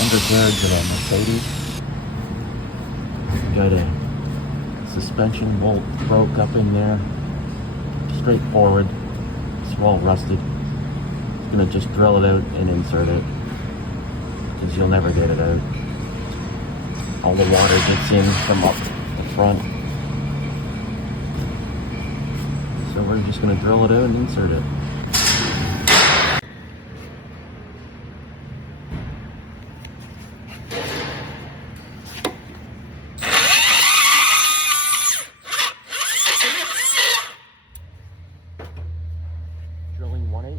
undercarriage of a Mercedes. Got a suspension bolt broke up in there. Straightforward. It's well rusted. It's gonna just drill it out and insert it, because you'll never get it out. All the water gets in from up the front. So we're just gonna drill it out and insert it. Drilling 1/8.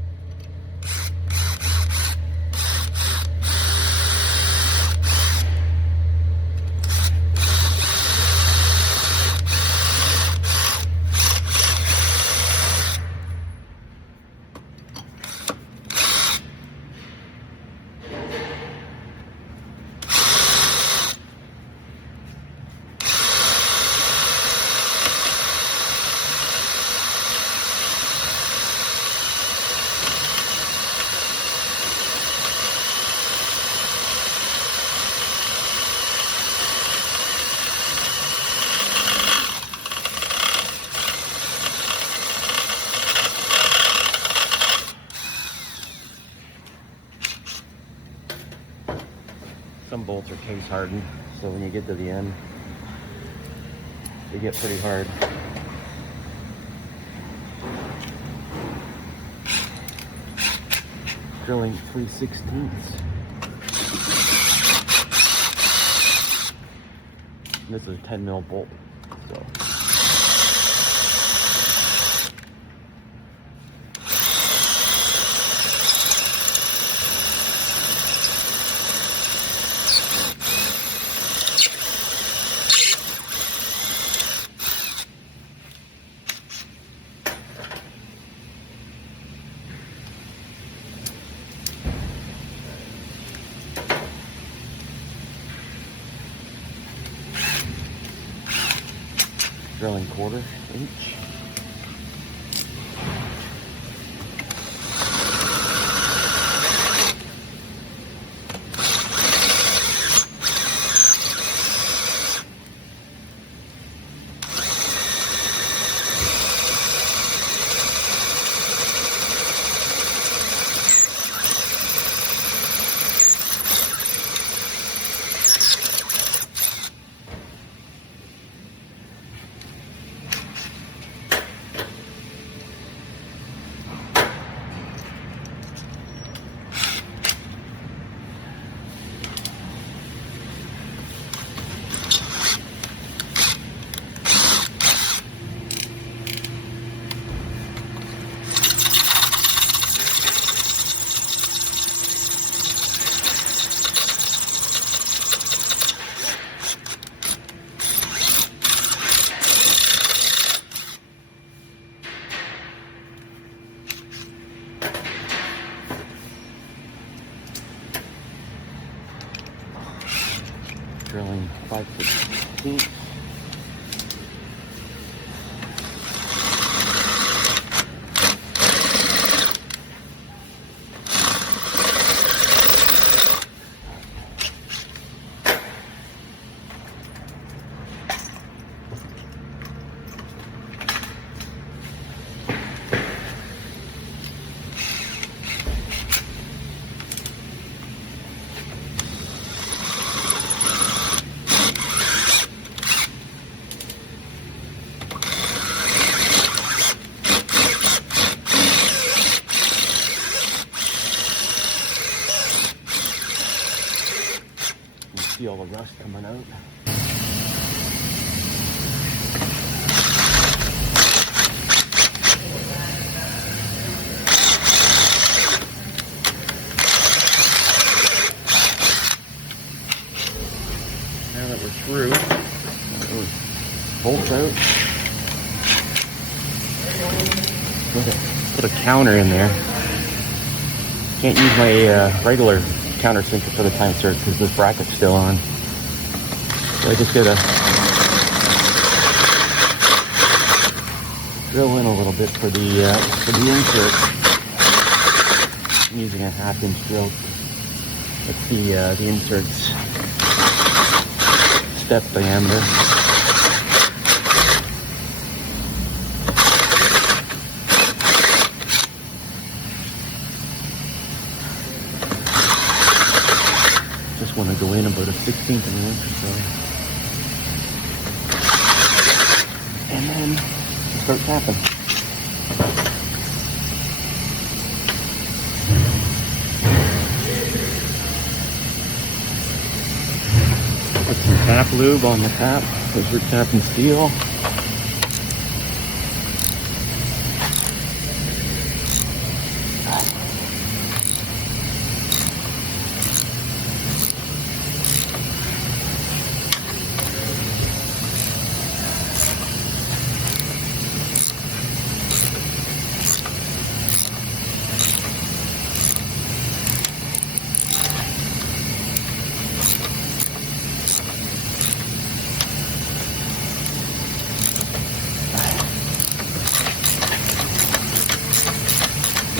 Some bolts are case hardened, so when you get to the end, they get pretty hard. Drilling 3/16. This is a 10 mil bolt, so. Drilling 1/4 inch. Drilling 5/16. See all the rust coming out. Now that we're through, bolts out. Put a counter in there. Can't use my regular countersinker for the time-sert because this bracket's still on. So I just gotta drill in a little bit for the insert. I'm using a 1/2 inch drill. Let's see the insert's step diameter. Just want to go in about a 1/16 of an inch or so. And then start tapping. Put some tap lube on the tap because we're tapping steel.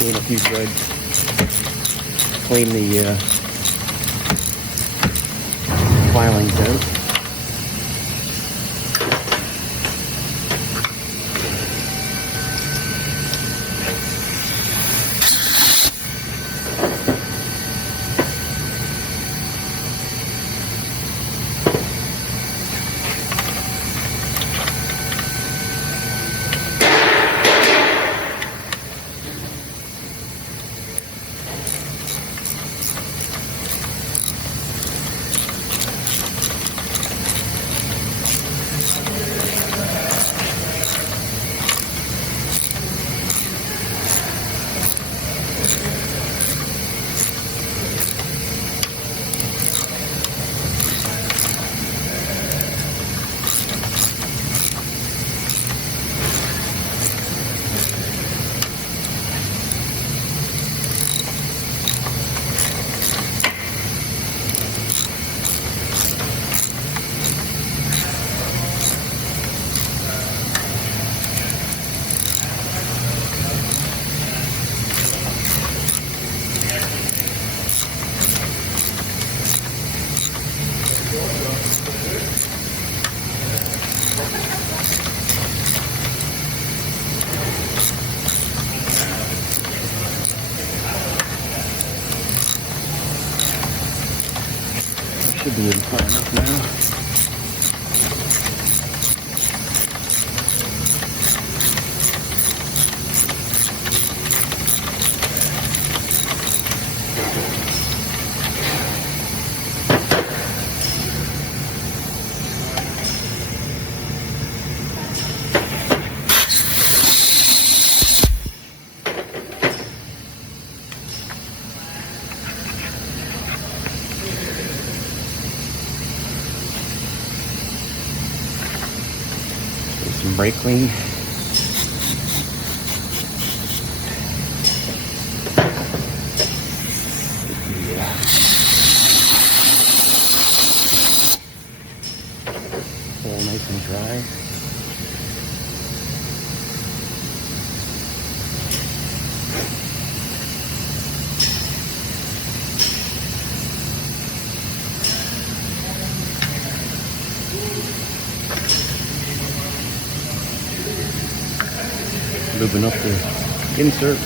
Doing a few threads, clean the filings out. Should be in far enough now. Some brake clean. All nice and dry. Lubing up the insert,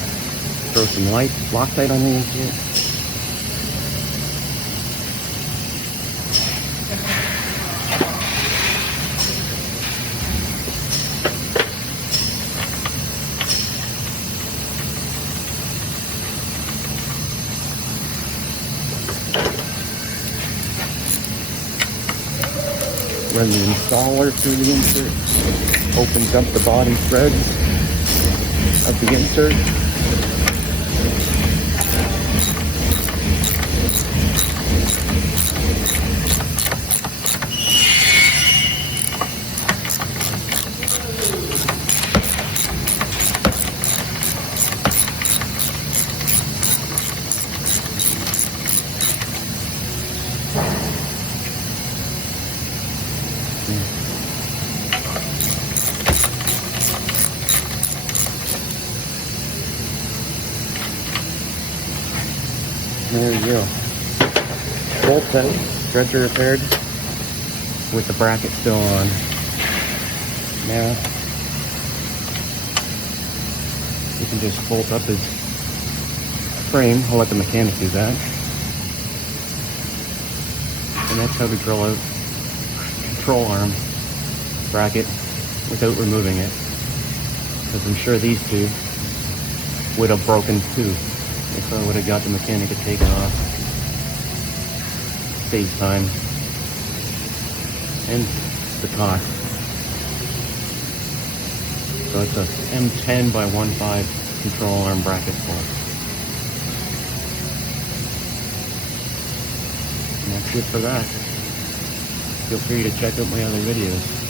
throw some Loctite on the insert. Run the installer through the insert, opens up the body threads of the insert. There you go. bolts out, threads are repaired with the bracket still on. Now you can just bolt up his frame. I'll let the mechanic do that. And that's how to drill out control arm bracket without removing it. Because I'm sure these two would have broken too if I would have got the mechanic to take it off. Saves time and the cost. So it's a M10 by 1.5 control arm bracket bolt. And that's it for that. Feel free to check out my other videos.